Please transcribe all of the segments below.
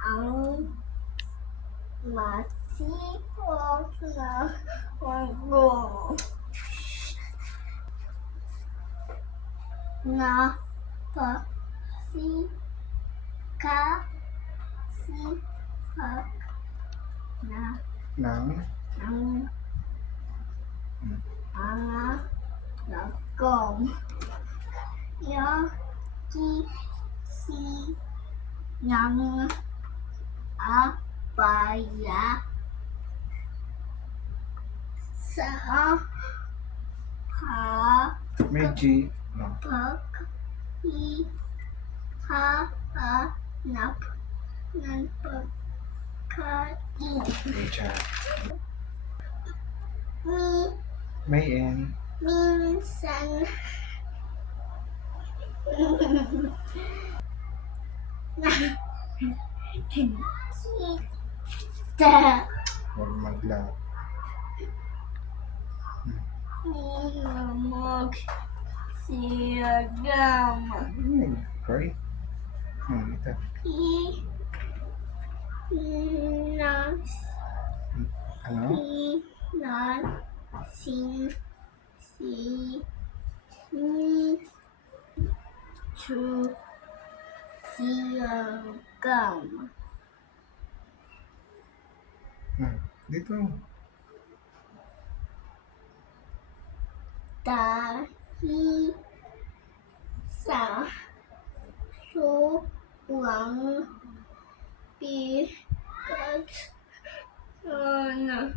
ang masipag na wagong na sipag na ng mga wagong si ng abaya sa may G. No. paghihanap ng pagkain. May J. Minsan May N. kita Huwag magla. magsiyagam Cry. Ito. Ano? siyagam Dito. dahil sa sobrang bigat ng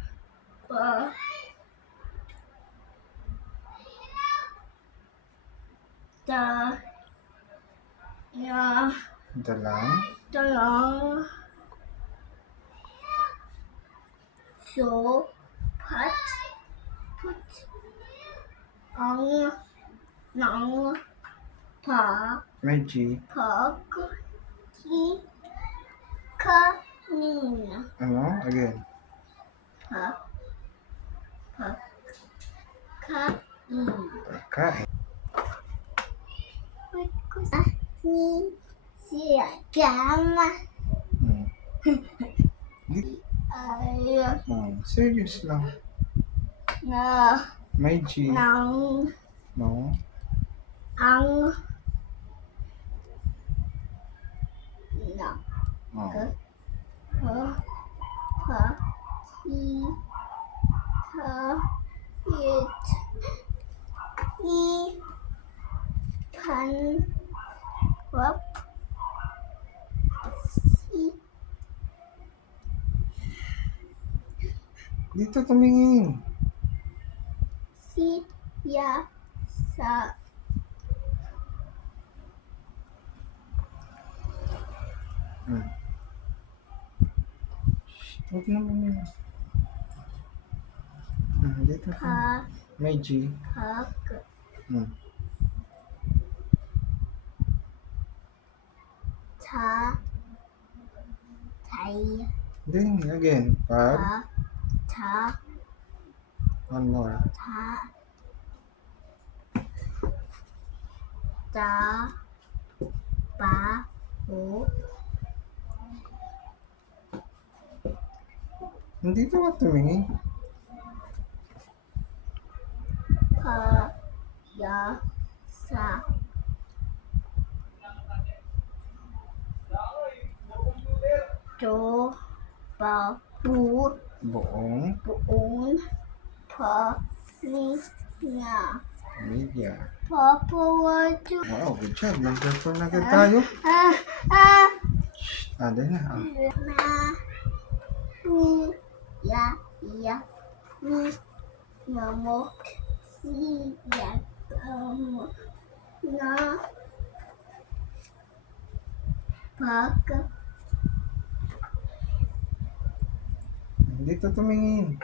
Dalang. so pat ang ng May G. kanina Ano? Again. kanina Pagkain. ni siyagam ay Serious lang. na May G. ng No. ang na Oh. ipanwap Dito tumingin. siya sa Huwag naman yun. Dito. May G. Then again. Pag. One more. Dito ka tumingin. sa Buong. pamilya. Media. Papa, what do Wow, good job. Number 4 na agad tayo. Dahil na. na pag Dito tumingin.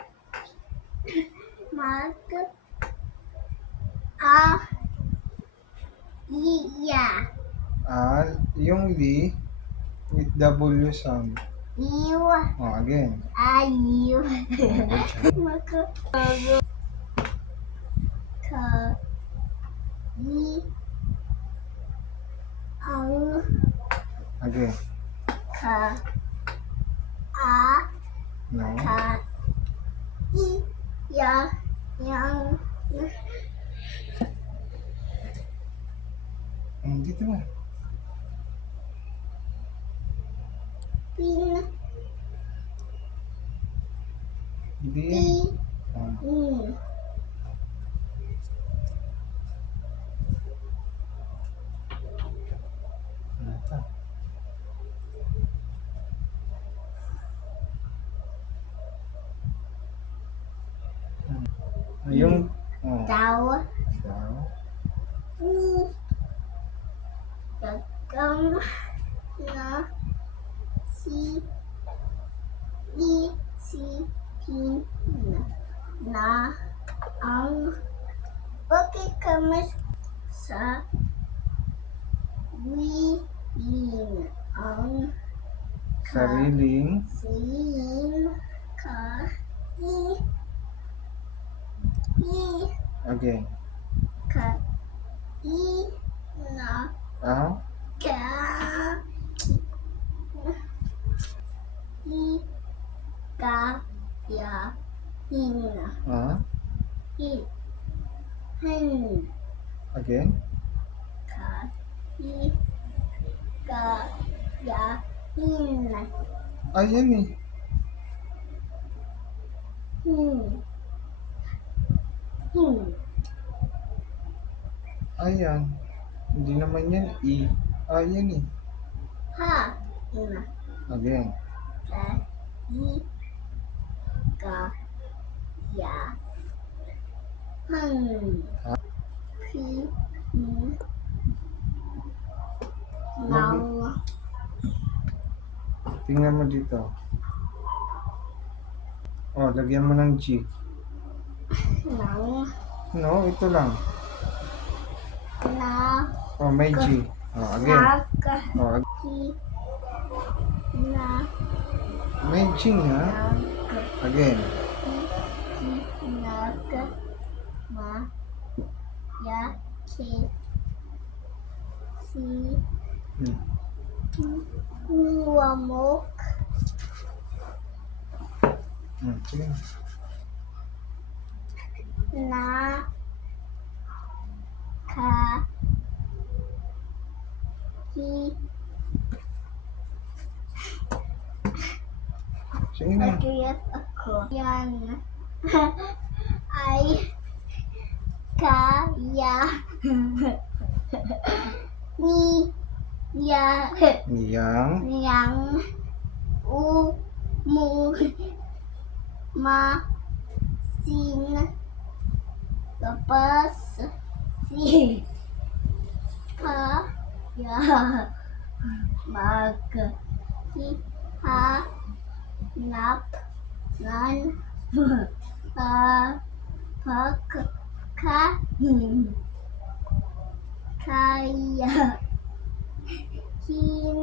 mag iya Yung li with W sound. iwa Again. ayu Good job. maka ka i ang Again. Ka. A. No. Ka. I. Ya. Yang. Dito ba? Pin. Di. Ti. Ah, Ni. ito. Yung, oh, Daw. daw. Ni. Dagang. Na. Si. I. Si. Tin. Na. Ang. Bakit ka mas sa wiin ang Sariling. sin ka i Again. ka i na Ah, ka i ka ya hin ah. i hen Again. ka i ka ya hin Ayan eh. hin hin Ayan. Hindi naman yan I. Ayan eh. ha hin Again. ka i ka ya hen Ha? pi ni nang Tingnan mo dito. Oh, lagyan mo ng G. nang No, ito lang. na Oh, may G. Oh, again. naka Oh, hi na may G nga. naka Again. hi naka ma ya ke si nuamok Sige. na ka hi Sige na. nag-react ako yan ay kaya ni ya Yang. yang u mu ma sin lepas si ka ya mag hi ha nap nan pa pak ka hin kaya hin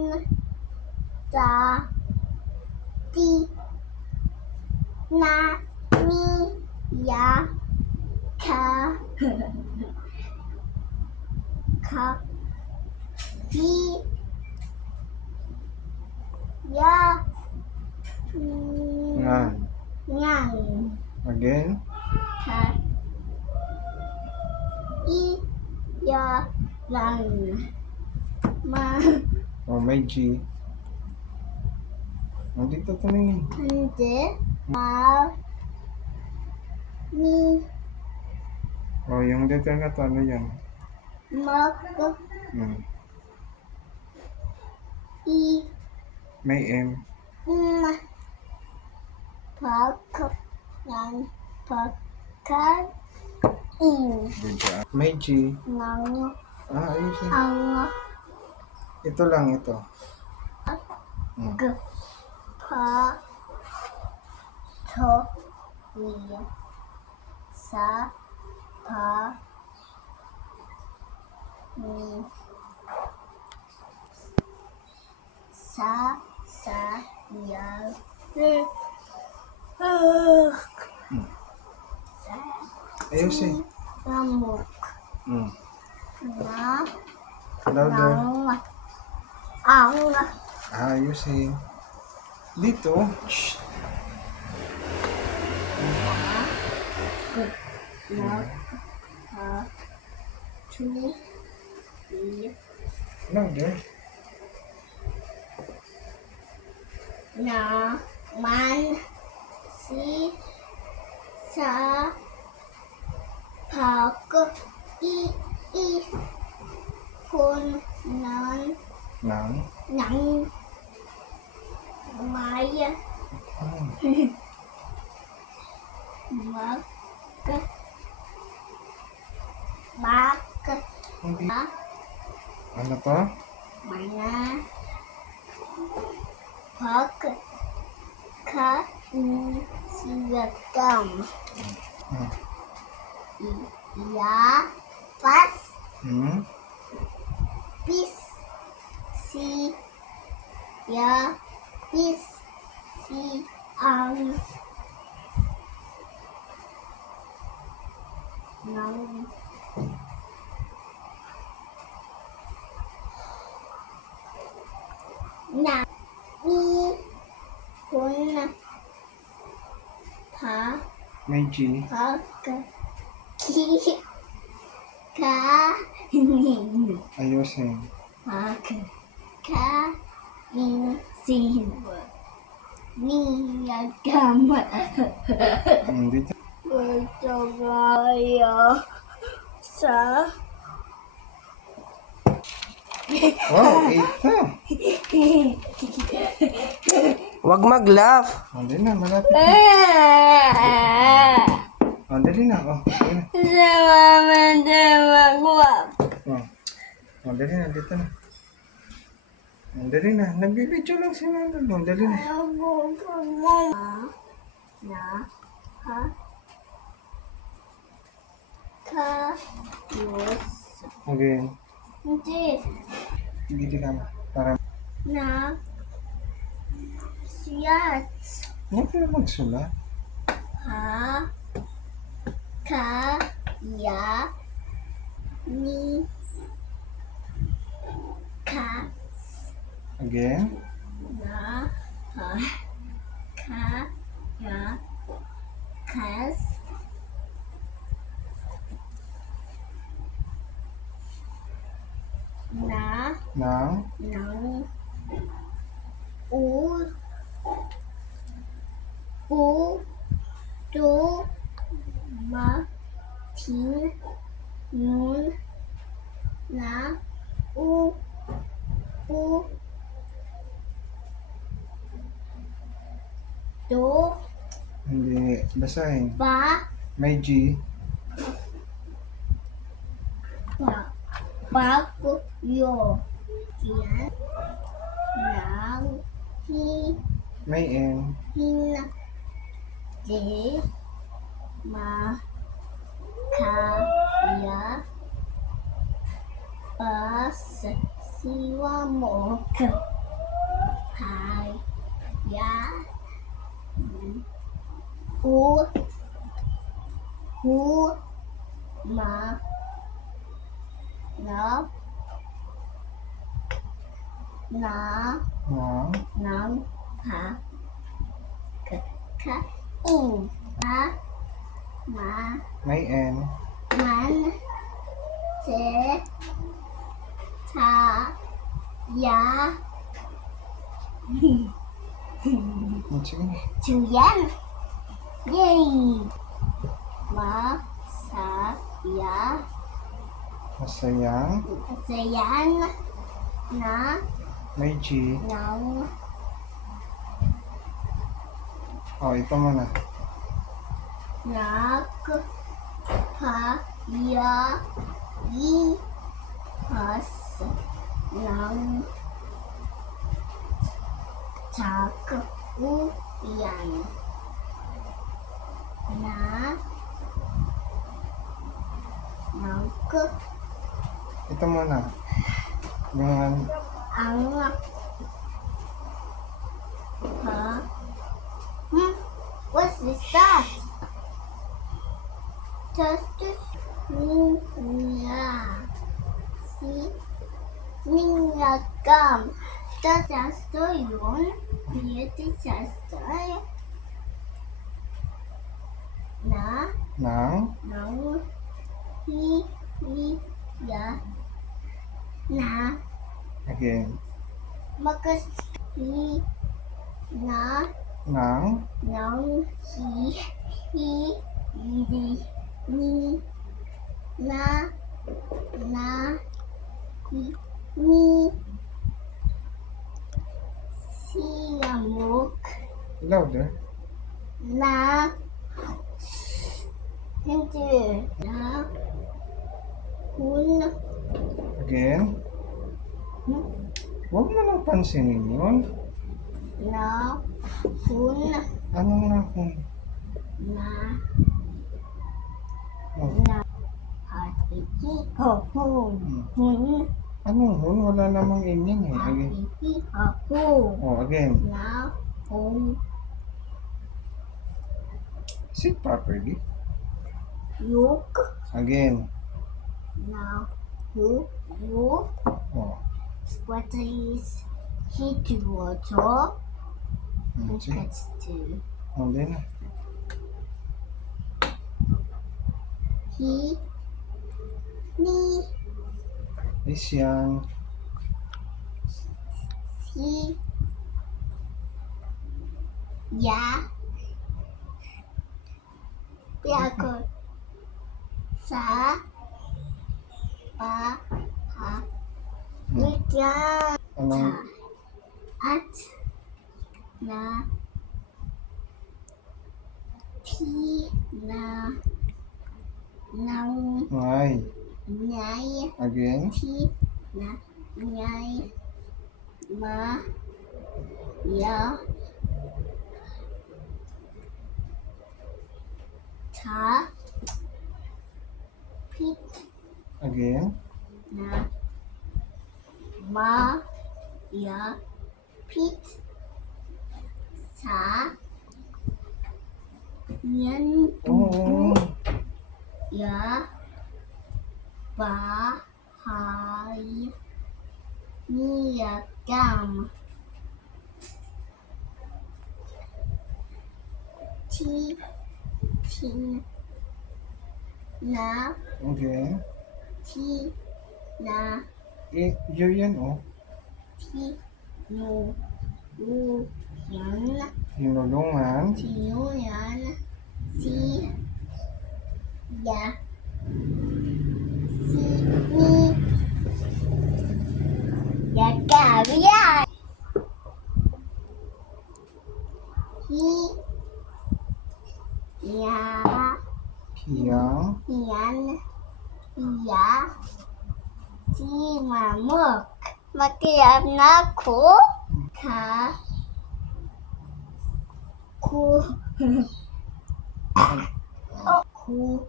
ta ti na ni ya ka ka hi ya Ngan. ngang Again. ka i ya lang ma Oh, may G. Oh, dito tumingin. hindi ma ni Oh, yung letter na to, ano yan? mag Hmm. i May M. na pak yang pakai in Good job. May G. nang Ah, ayos eh. ang Ito lang, ito. Hmm. g pa to ni sa pa ni sa ya sa Ayos eh. lamok Hmm. na Louder. nang ang Ayusin. Dito. Shh. Nag, ha, tu, i, Louder. na, man, si, sa, pak, i, kun, nan, Nang. nang, may, Ah. mag, bak, Hindi. ha, Ano pa? mana, pak, ka, siagam, Ah. ya, pas, Hmm? pis, si, ya, pis, si, ang, nang, na, i, kun, pa, May G. pak, ki, ka, Ayusin. pak, ka, sin, niyagam, Dito. bertagaya, sa, Wow, 8 na. Wag mag-laugh. Dali na, malapit na. Dali na. Dali na. Dali na, dito na. Dali na. Nagbibidyo lang si Nando. Dali na. na, ha, ka, yos, Okay. hindi, Gili ka na. Para na, siyat, huwag ka na magsulat. ha, ka, ya, ni, ka, Again. na, ha, ka, ya, kas, na, Nang. nang, u, tu, ma, tin, nun, na, u, do, Hindi. Basahin. ba, May G. ba, bago, yo, yan, nang, hi, May N. hin, de, ma, ka, ya, bas, siwa, mo, ka, hai, ya, u, hu, ma, na, Nang. nang, ha, ka, in, ha, ma, May N. man, te, ta, ya, Sige. Julian, yay, ma, sa, ya, Masayang. sayan, na, May G. nang, Ito muna. nak, pa, ya, i, pas, nang, tak, u, yan, na, nang, Ito muna. Yung ang, ha, what's this that? Just niya, si, niyagam, Sasta yun. Dito sasta. Na. Nang. Nang. Ya. Na. Again. Makas. Na. Nang. Nang. Di. Ni. Na. Ni. Siamok. Louder. Na. Hindi. Na. Hun. Again. Huwag mo nang pansinin yun. Na. Hun. Anong na kung... Na. Oh. Na. Hatiki. Ho. Hun. Anong hun? Wala namang inyan eh. Again. Hatiki. Ho. Oh, again. Na. Hun. Sit properly. Yuk. Again. Na. Hu. Yuk. Oh. What is he to water? Sige. Catch to. Hindi na. He. Ni. Is yan. Si. Ya. Piako. Sa. Pa. Ha. Wika. Anong... At. Na. Ti. Na. Nang. Ngay. Nyay. Again. Ti. Na. Nyay. Ma. Ya. Ta. Pit. Again. Na. Ma. Ya. Pit. Sa. Yan. Oo. Ya. Ba. Hai. Niyagam. Ti. Tin. Na. Again. Ti. Na. Yun yan oh. Ti. Nu. U. Yan. Tinulungan. Tiyo yan. Si. Ya. Si. Ni. Yagam. Yan. Hi. Ya. Hiyang. Yan. Iya. Si mamuk. Makiap na ko. Ka. Ku. Ku.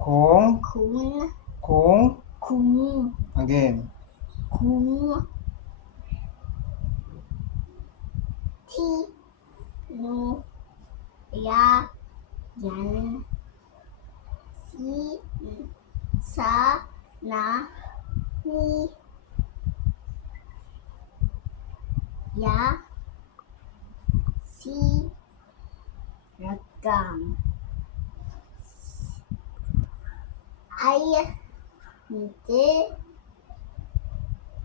Kung. Kun. Kung. Kun. Again. Kun. Ti. Nu. Ya. Yan. Si. Sa. Na. Ni. Ya. Si. Ragam. Ay. Hindi.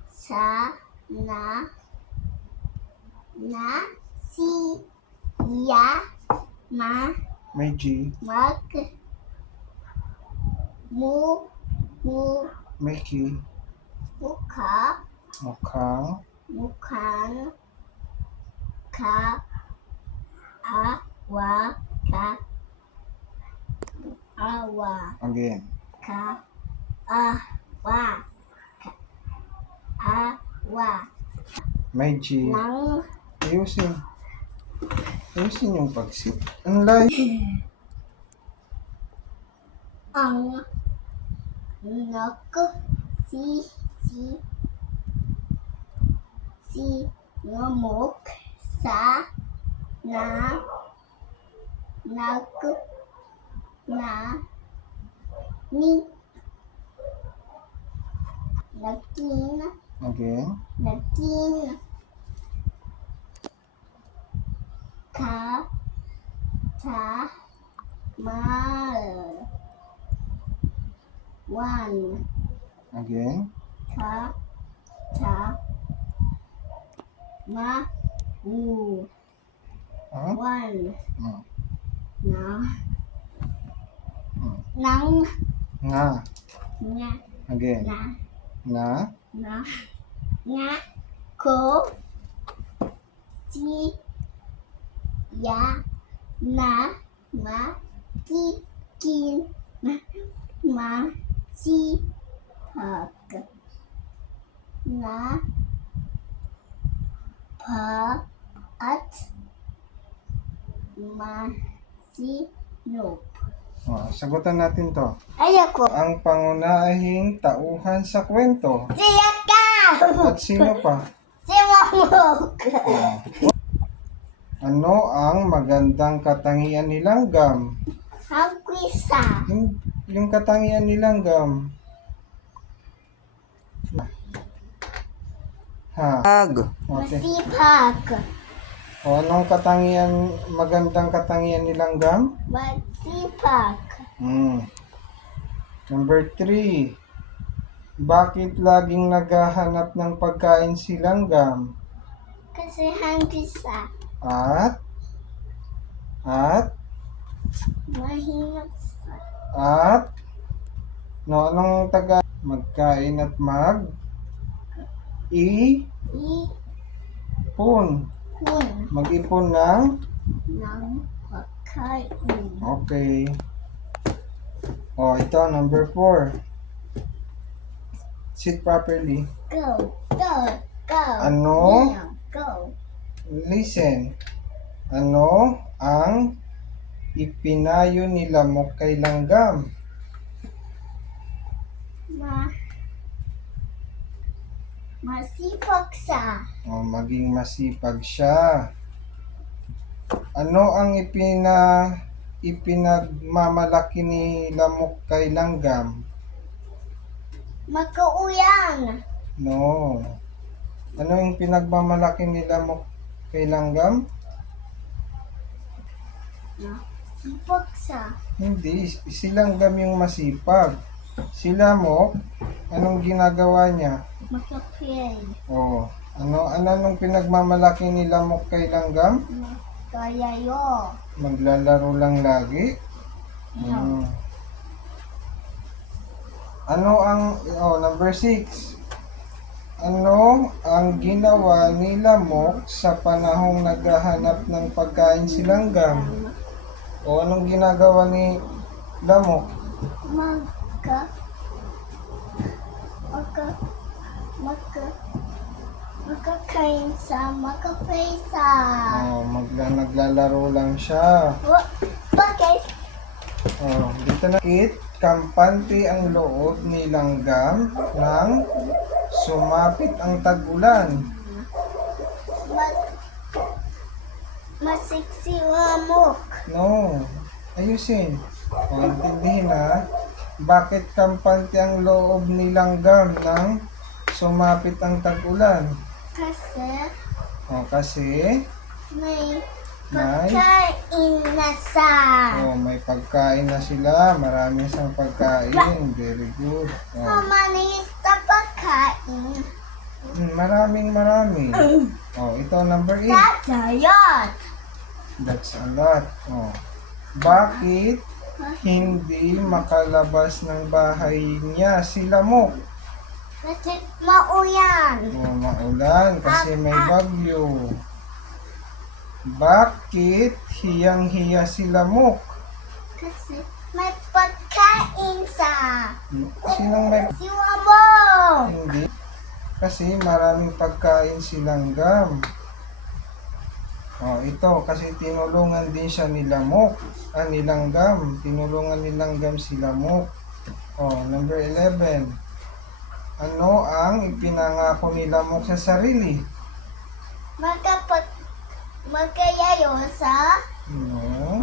Sa. Na. Na. Si. Ya. Ma. May G. Mag. Mu. Mu. May K. Mukha. Mukhang. Mukhang. Ka. A. Wa. Ka. Awa. Again. Ka. A. Wa. Ka. A. Wa. May G. Nang. Ayusin. Ayusin yung pag-sit. Ang layo. Ang. Nak. Si. Si. Si. Ngamuk. Sa. Na. Nak. Na. Ni. Nakin. Again. Nakin. Ka. Ta. Mal. One. Again. Ka. Ta. Ma. Wu. Ah? One. Hmm. Na. Hmm. Nang. Nga. Nga. Again. Na. Na. Na. Nga. Ko. Si. Ya. Na. Ma. Ki. Kin. Ma. Si. Pag. Na. Pa. At. Ma. Si. Nop. Oh, sagutan natin to. Ayoko. Ang pangunahing tauhan sa kwento. Siya ka! At sino pa? Si Mamok! Oh. Ano ang magandang katangian ni Langgam? Ang kwisa. Yung katangian ni Langgam. Ha? Ag. Okay. Masipag. O anong katangian, magandang katangian ni Langgam? Masipag. Number 3. Bakit laging naghahanap ng pagkain si Langgam? Kasi hungry sa. At Mahirap sa. anong taga magkain at ipon. Ipon Mag-ipon ng ng pagkain. okay. O ito number 4. Sit properly. Go. Go. Go. Ano? Liam, go. Listen. Ano ang ipinayo ni Lamok kay Langgam? Masipag sa. O maging masipag siya. Ano ang ipinagmamalaki ni Lamok kay Langgam? Magkauyan. No. Ano yung pinagmamalaki ni Lamok kay Langgam? Masipag sa. Hindi, si Langgam yung masipag. Si Lamok, anong ginagawa niya? Magkapay. Oh, ano nung pinagmamalaki ni Lamok kay Langgam? Kayayo. Maglalaro lang lagi. Hmm. Number 6. Ano ang ginawa ni Lamok sa panahong naghahanap ng pagkain si Langgam? O anong ginagawa ni Lamok? Magkakain sa magkapaysa. Naglalaro lang siya. Bakit? Dito na. Kampante ang loob ni Langgam nang sumapit ang tag-ulan. Masiksi Mamok. No, ayusin. Intindihin ha. Bakit kampante ang loob ni Langgam nang sumapit ang tag-ulan? Kasi May pagkain na sa. may pagkain na sila. Marami siyang pagkain. Very good. Manis na pagkain. Marami. Ito number 8. That's a lot. That's a lot. Bakit hindi makalabas ng bahay niya si Lamok? Kasi mauyan. Maulan kasi may bagyo. Bakit hiyang-hiya si Lamok? Kasi may pagkain sa. Sinong may... Si Mamok. Hindi. Kasi maraming pagkain si Langgam. Ito, kasi tinulungan din siya ni Lamok. Ni Langgam. Tinulungan ni Langgam si Lamok. Number 11. Ano ang ipinangako ni Lamok sa sarili? Magkayayo sa. No.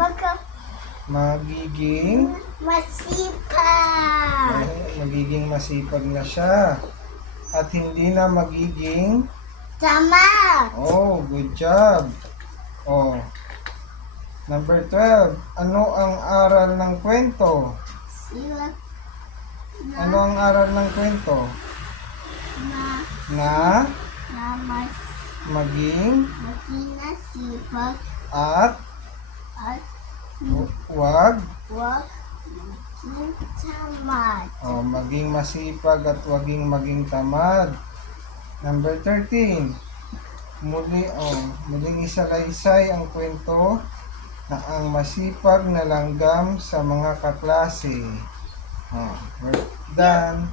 Magiging Masipag. magiging masipag na siya. At hindi na magiging Tama. good job. Number 12. Ano ang aral ng kwento? Sila Ano ang aral ng kwento? na Na mas maging makinasipag at at wag huwag maging tamad. maging masipag at waging maging tamad. Number 13. Muling isalaysay ang kwento na ang masipag na langgam sa mga kaklase. We're done.